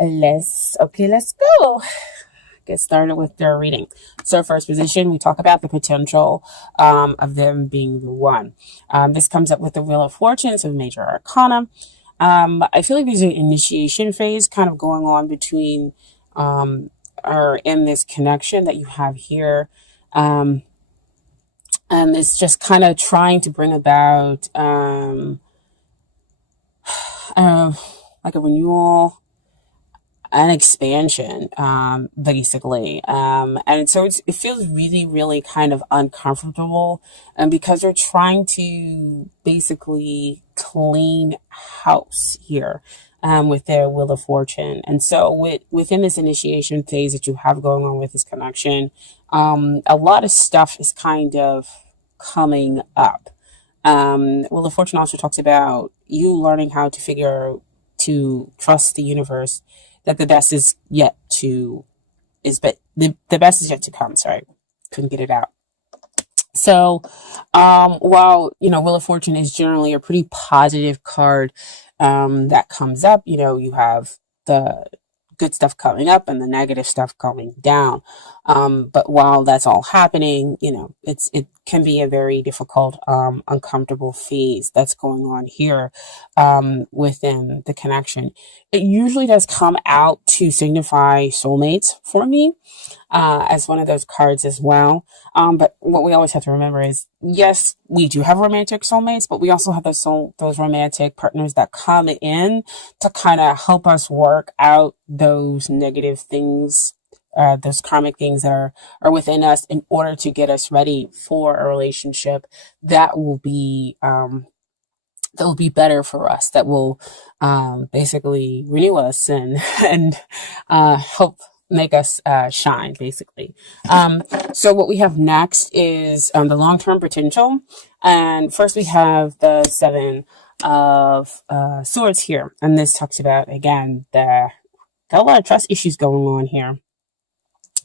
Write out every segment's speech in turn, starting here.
Let's go. Get started with their reading. So first position, we talk about the potential of them being the one. This comes up with the Wheel of Fortune, so major arcana. I feel like there's an initiation phase kind of going on between or in this connection that you have here. And it's just kind of trying to bring about like a renewal, an expansion, basically. And so it feels really, really kind of uncomfortable. And because they're trying to basically clean house here, with their Wheel of Fortune. And so within this initiation phase that you have going on with this connection, a lot of stuff is kind of coming up. Wheel of Fortune also talks about you learning how to trust the universe, that the best is yet to the best is yet to come. Sorry, couldn't get it out. So while Wheel of Fortune is generally a pretty positive card that comes up, you have the good stuff coming up and the negative stuff coming down. But while that's all happening, it can be a very difficult, uncomfortable phase that's going on here within the connection. It usually does come out to signify soulmates for me, as one of those cards as well. But what we always have to remember is, yes, we do have romantic soulmates, but we also have those romantic partners that come in to kind of help us work out those negative things, those karmic things that are within us, in order to get us ready for a relationship that will be better for us, that will basically renew us and help make us shine, basically. So what we have next is the long-term potential. And first we have the Seven of Swords here. And this talks about, again, got a lot of trust issues going on here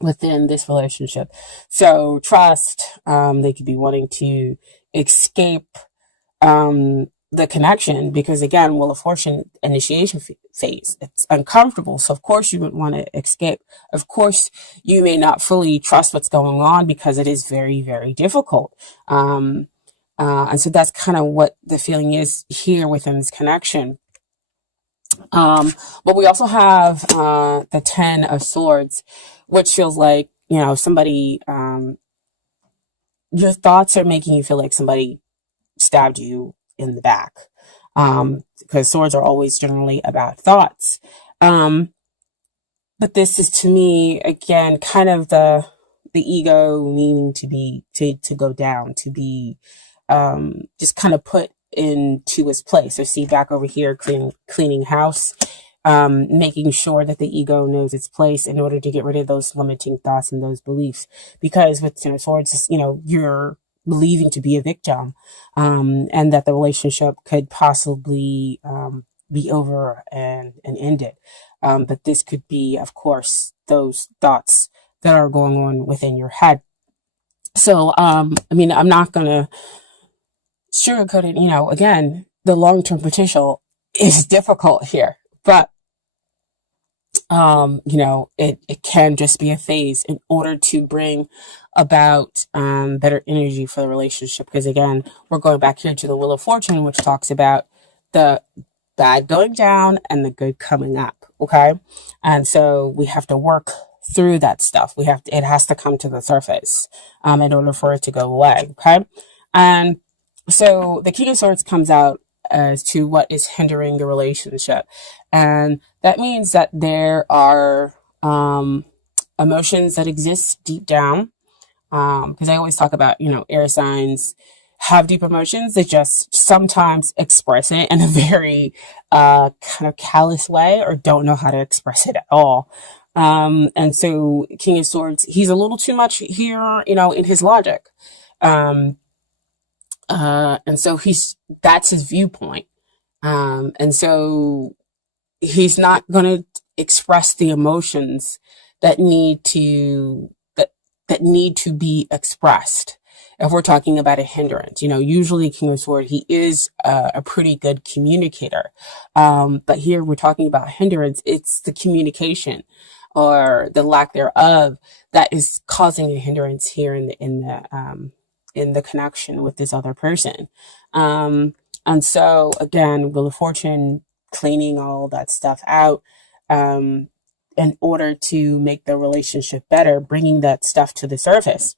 within this relationship. So trust, they could be wanting to escape the connection, because again, Wheel of Fortune, initiation phase, it's uncomfortable. So of course you would want to escape. Of course you may not fully trust what's going on because it is very, very difficult. And so that's kind of what the feeling is here within this connection. But we also have the Ten of Swords, which feels like, somebody, your thoughts are making you feel like somebody stabbed you in the back, because swords are always generally about thoughts. But this is, to me, again, kind of the ego needing to go down, to be just kind of put into its place. So see, back over here, cleaning house, making sure that the ego knows its place in order to get rid of those limiting thoughts and those beliefs. Because with swords, you're believing to be a victim, and that the relationship could possibly be over and ended. But this could be, of course, those thoughts that are going on within your head. So, I'm not going to sugarcoat it. Again, the long-term potential is difficult here, but it can just be a phase in order to bring about better energy for the relationship. Because again, we're going back here to the Wheel of Fortune, which talks about the bad going down and the good coming up. Okay. And so we have to work through that stuff. It has to come to the surface in order for it to go away. Okay. And so the King of Swords comes out as to what is hindering the relationship. And that means that there are emotions that exist deep down. Because I always talk about, air signs have deep emotions. They just sometimes express it in a very kind of callous way, or don't know how to express it at all. And so King of Swords, he's a little too much here, in his logic. And so that's his viewpoint. And so he's not going to express the emotions that need to be expressed. if we're talking about a hindrance. Usually King of Swords, he is a pretty good communicator. But here we're talking about hindrance. It's the communication or the lack thereof that is causing a hindrance here in the connection with this other person. And so again, Wheel of Fortune, cleaning all that stuff out, in order to make the relationship better, bringing that stuff to the surface.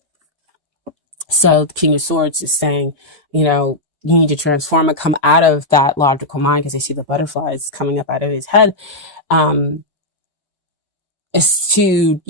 So the King of Swords is saying, you need to transform and come out of that logical mind, because I see the butterflies coming up out of his head. Is to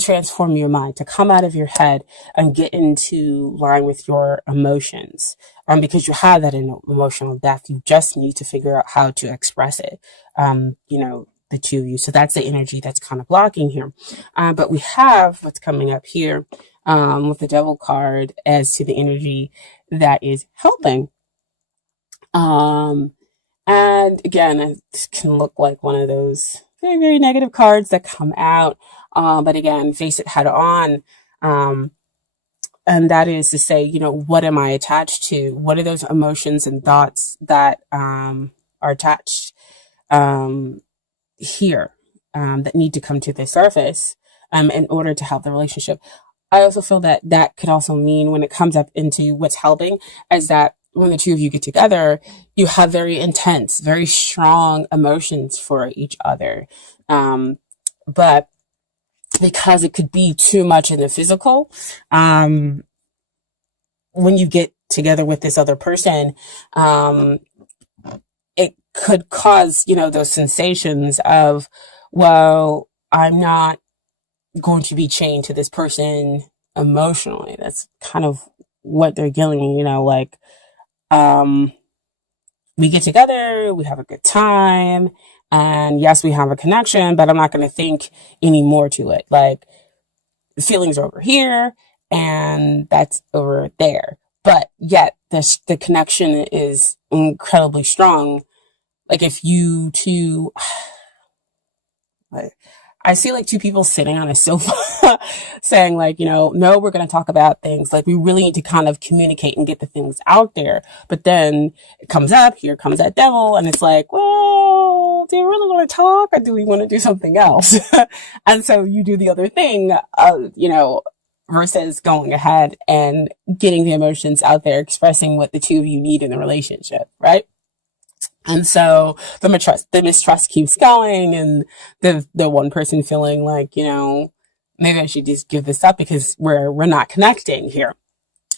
transform your mind, to come out of your head and get into line with your emotions. Because you have that emotional depth. You just need to figure out how to express it. The two of you. So that's the energy that's kind of blocking here. But we have what's coming up here, with the Devil card as to the energy that is helping. And again, it can look like one of those very, very negative cards that come out. But again, face it head on. And that is to say, what am I attached to? What are those emotions and thoughts that are attached here that need to come to the surface in order to help the relationship? I also feel that that could also mean, when it comes up into what's helping, is that when the two of you get together, you have very intense, very strong emotions for each other. But because it could be too much in the physical, when you get together with this other person, it could cause, those sensations of, well, I'm not going to be chained to this person emotionally. That's kind of what they're getting, we get together, we have a good time, and yes, we have a connection, but I'm not going to think any more to it. Like, the feelings are over here and that's over there. But yet the connection is incredibly strong. Like, if you two, I see like two people sitting on a sofa saying like, no, we're going to talk about things. Like, we really need to kind of communicate and get the things out there. But then it comes up, here comes that devil. And it's like, well, do you really want to talk, or do we want to do something else? And so you do the other thing, versus going ahead and getting the emotions out there, expressing what the two of you need in the relationship, right? And so the mistrust keeps going, and the one person feeling like, maybe I should just give this up because we're not connecting here.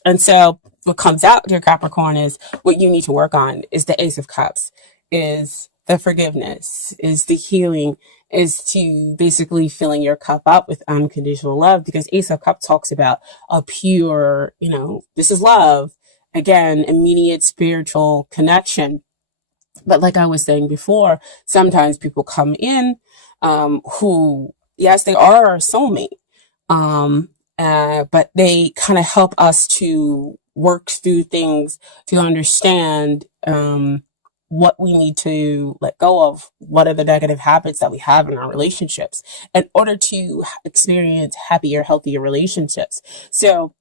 And so what comes out, dear Capricorn, is what you need to work on is the Ace of Cups, is the forgiveness, is the healing, is to basically filling your cup up with unconditional love, because Ace of Cups talks about a pure, this is love. Again, immediate spiritual connection. But like I was saying before, sometimes people come in, who, yes, they are our soulmate. But they kind of help us to work through things, to understand, what we need to let go of, what are the negative habits that we have in our relationships in order to experience happier, healthier relationships. So,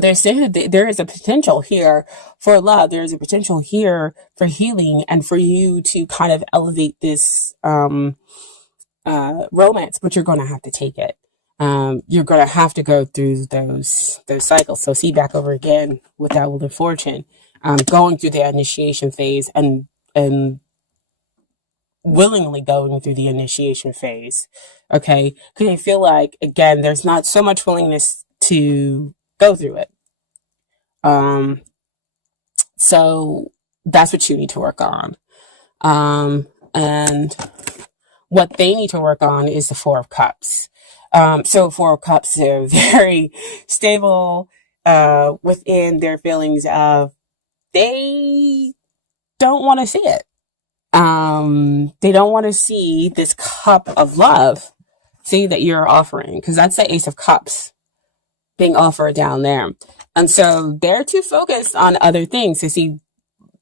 they're saying that there is a potential here for love. There's a potential here for healing, and for you to kind of elevate this romance, but you're going to have to take it. You're going to have to go through those cycles. So see, back over again with that Wheel of Fortune, going through the initiation phase and willingly going through the initiation phase. Okay. Because I feel like, again, there's not so much willingness to go through it. So that's what you need to work on. And what they need to work on is the Four of Cups. So Four of Cups are very stable, within their feelings of, they don't want to see it. They don't want to see this cup of love, see, that you're offering, because that's the Ace of Cups being offered down there. And so they're too focused on other things to see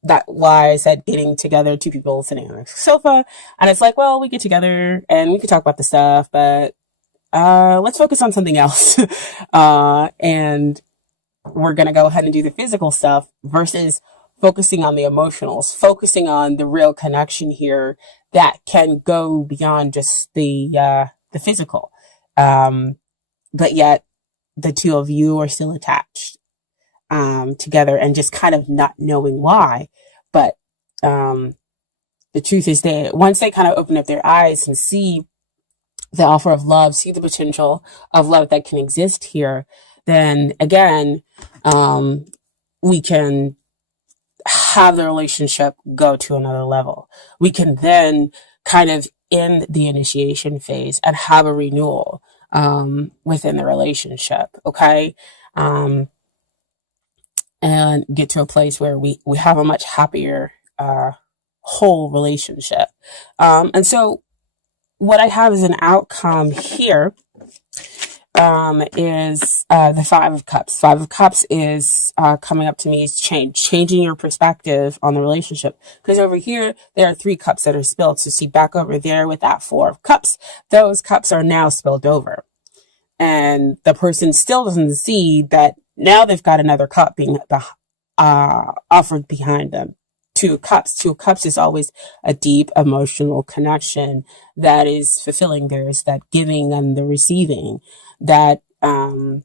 that, why I said getting together, two people sitting on a sofa. And it's like, well, we get together and we can talk about the stuff, but let's focus on something else. And we're going to go ahead and do the physical stuff versus focusing on the emotionals, focusing on the real connection here that can go beyond just the physical. But yet the two of you are still attached, together and just kind of not knowing why. But, the truth is that once they kind of open up their eyes and see the offer of love, see the potential of love that can exist here, then again, we can have the relationship go to another level. We can then kind of end the initiation phase and have a renewal, within the relationship. Okay. And get to a place where we have a much happier, whole relationship. And so what I have as an outcome here, is the Five of Cups. Five of Cups is, coming up to me is changing your perspective on the relationship. Because over here, there are 3 cups that are spilled. So see back over there with that 4 of Cups, those cups are now spilled over. And the person still doesn't see that now they've got another cup being offered behind them. 2 of Cups. 2 of Cups is always a deep emotional connection that is fulfilling. There's that giving and the receiving. That 2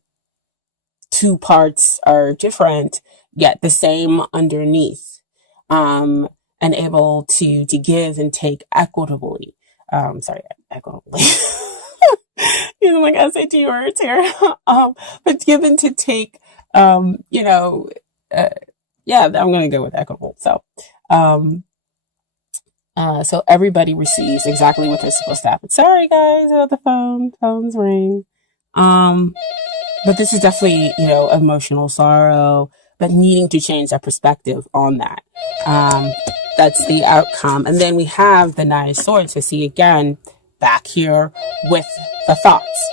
parts are different, yet the same underneath, and able to give and take equitably. Equitably. Using like SAT words here. But given to take, yeah, I'm going to go with equitable. So, so everybody receives exactly what they're supposed to happen. Sorry guys about the phones ring. But this is definitely, emotional sorrow, but needing to change that perspective on that. That's the outcome. And then we have the Nine of Swords to see again back here with the thoughts,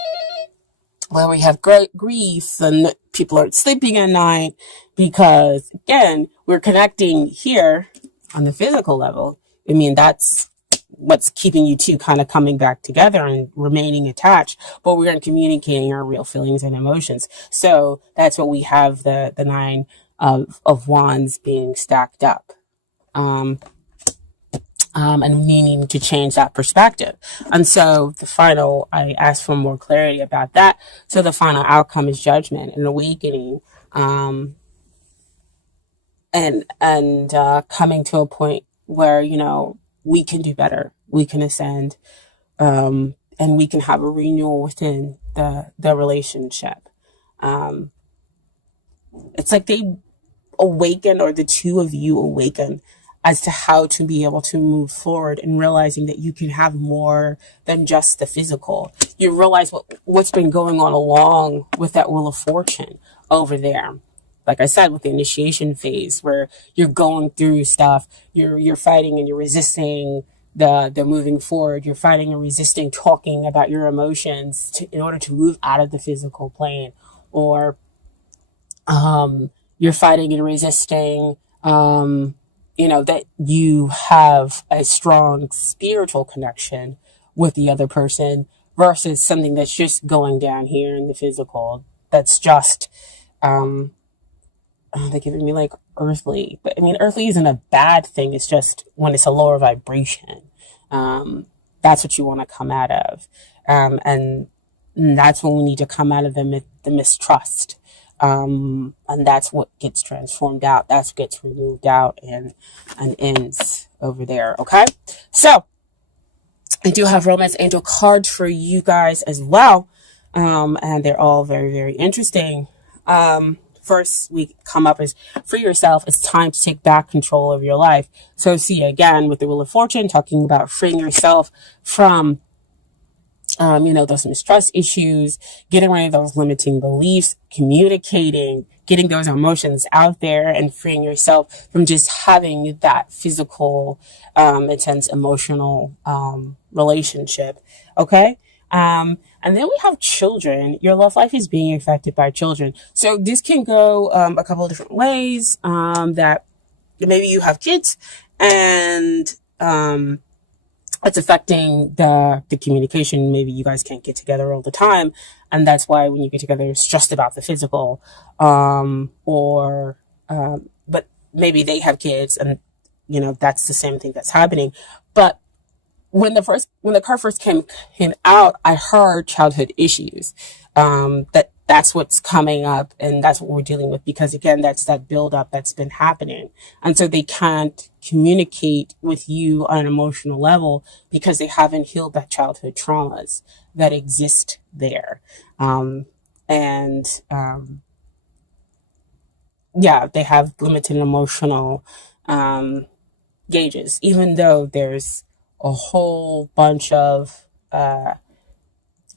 where we have great grief and people aren't sleeping at night because, again, we're connecting here on the physical level. I mean, that's what's keeping you two kind of coming back together and remaining attached, but we're communicating our real feelings and emotions. So that's what we have the Nine of Wands being stacked up. And meaning to change that perspective. And so I asked for more clarity about that. So the final outcome is judgment and awakening, and coming to a point where, we can do better, we can ascend, and we can have a renewal within the relationship. It's like they awaken, or the two of you awaken as to how to be able to move forward and realizing that you can have more than just the physical. You realize what's been going on along with that Wheel of Fortune over there. Like I said, with the initiation phase where you're going through stuff, you're fighting and you're resisting the moving forward. You're fighting and resisting talking about your emotions in order to move out of the physical plane, or you're fighting and resisting, that you have a strong spiritual connection with the other person versus something that's just going down here in the physical. That's just, they're giving me like earthly, but I mean, earthly isn't a bad thing. It's just when it's a lower vibration, that's what you want to come out of. And that's when we need to come out of the mistrust. And that's what gets transformed out. That's what gets removed out and ends over there. Okay. So I do have romance angel cards for you guys as well. And they're all very, very interesting. First we come up as free yourself. It's time to take back control of your life. So see again with the Wheel of Fortune, talking about freeing yourself from those mistrust issues, getting rid of those limiting beliefs, communicating, getting those emotions out there, and freeing yourself from just having that physical, intense emotional, relationship. Okay. And then we have children. Your love life is being affected by children. So this can go, a couple of different ways, that maybe you have kids and, it's affecting the communication. Maybe you guys can't get together all the time, and that's why when you get together, it's just about the physical. Or but maybe they have kids, and that's the same thing that's happening. But when the card first came out, I heard childhood issues. That's what's coming up, and that's what we're dealing with, because again, that's that buildup that's been happening, and so they can't communicate with you on an emotional level because they haven't healed that childhood traumas that exist there. And Yeah, they have limited emotional gauges, even though there's a whole bunch of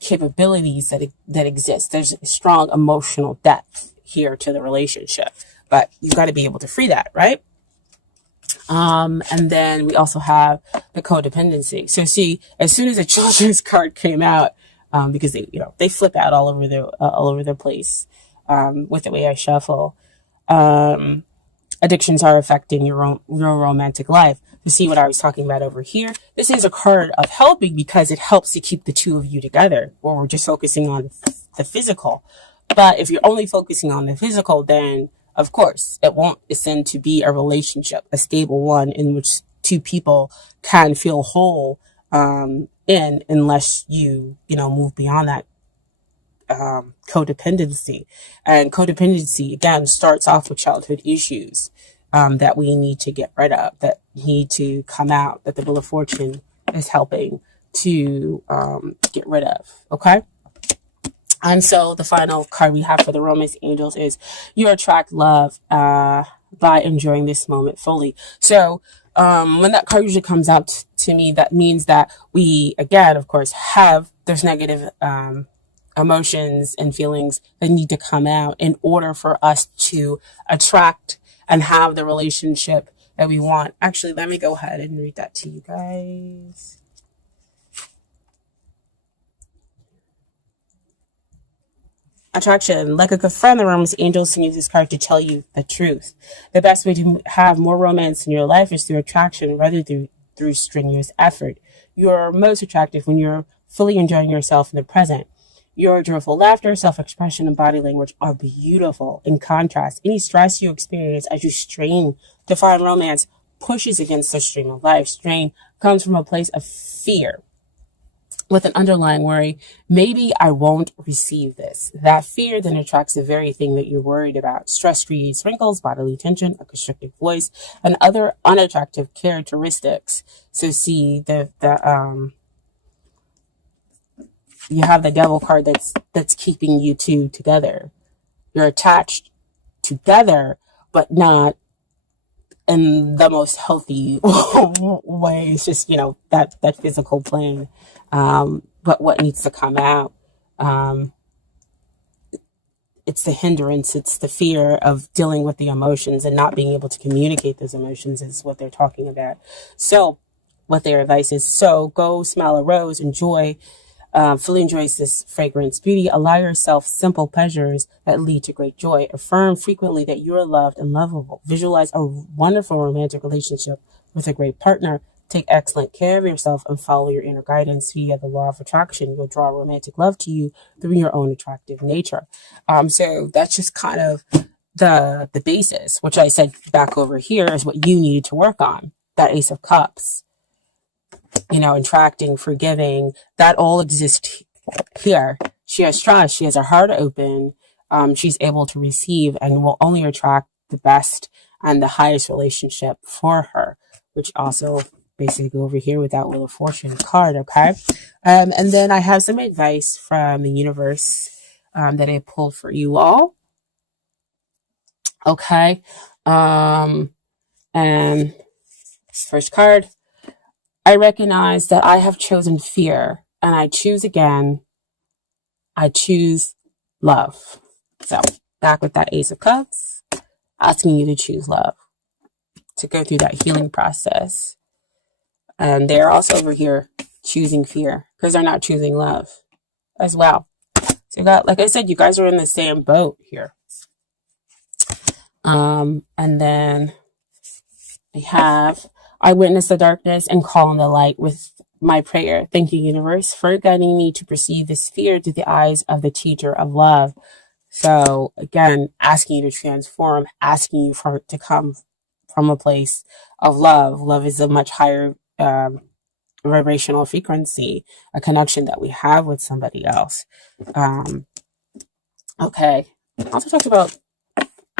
capabilities that exist. There's a strong emotional depth here to the relationship, but you've got to be able to free that, right? And then we also have the codependency. So see, as soon as the children's card came out, because they flip out all over the place with the way I shuffle. Addictions are affecting your romantic life. To see what I was talking about over here, this is a card of helping because it helps to keep the two of you together, where we're just focusing on the physical. But if you're only focusing on the physical, then of course it won't ascend to be a relationship, a stable one in which two people can feel whole unless you move beyond that codependency. And codependency again starts off with childhood issues that we need to get rid of, that need to come out, that the Wheel of Fortune is helping to get rid of. Okay. And so the final card we have for the Romance Angels is you attract love by enjoying this moment fully. So when that card usually comes out to me, that means that we, again, of course, there's negative emotions and feelings that need to come out in order for us to attract and have the relationship that we want. Actually, let me go ahead and read that to you guys. Attraction. Like a good friend, the Romance Angels can use this card to tell you the truth. The best way to have more romance in your life is through attraction rather than through strenuous effort. You're most attractive when you're fully enjoying yourself in the present. Your joyful laughter, self-expression, and body language are beautiful. In contrast, any stress you experience as you strain to find romance pushes against the stream of life. Strain comes from a place of fear with an underlying worry. Maybe I won't receive this. That fear then attracts the very thing that you're worried about. Stress creates wrinkles, bodily tension, a constricted voice, and other unattractive characteristics. So see, you have the Devil card that's keeping you two together. You're attached together, but not in the most healthy way. It's just, that physical plane. But what needs to come out, it's the hindrance, it's the fear of dealing with the emotions and not being able to communicate those emotions is what they're talking about. So what their advice is, so go smell a rose, fully enjoys this fragrance beauty. Allow yourself simple pleasures that lead to great joy. Affirm frequently that you are loved and lovable. Visualize a wonderful romantic relationship with a great partner. Take excellent care of yourself and follow your inner guidance via the law of attraction. You'll draw romantic love to you through your own attractive nature. So that's just kind of the basis, which I said back over here is what you needed to work on. That Ace of Cups. Attracting, forgiving, that all exists here. She has trust. She has her heart open. She's able to receive and will only attract the best and the highest relationship for her, which also basically go over here with that Wheel of Fortune card. Okay. And then I have some advice from the universe that I pulled for you all. Okay. And first card. I recognize that I have chosen fear and I choose again. I choose love. So back with that Ace of Cups, asking you to choose love, to go through that healing process. And they're also over here choosing fear because they're not choosing love as well. So like I said, you guys are in the same boat here. And then I witness the darkness and call on the light with my prayer. Thank you, universe, for guiding me to perceive this fear through the eyes of the teacher of love. So again, asking you to transform, asking you for to come from a place of love. Love is a much higher vibrational frequency, a connection that we have with somebody else. Okay. I also talked about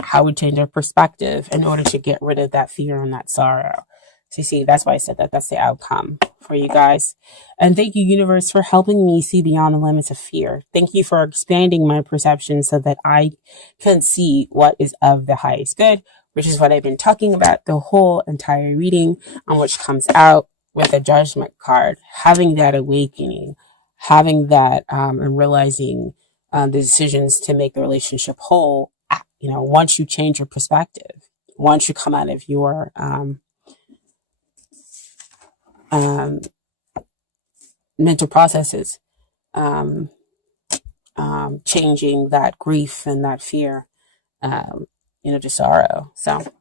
how we change our perspective in order to get rid of that fear and that sorrow. So you see, that's why I said that that's the outcome for you guys. And thank you, universe, for helping me see beyond the limits of fear. Thank you for expanding my perception so that I can see what is of the highest good, which is what I've been talking about the whole entire reading, and which comes out with a judgment card, having that awakening, having that and realizing the decisions to make the relationship whole. Once you change your perspective, once you come out of your mental processes, changing that grief and that fear, to sorrow. So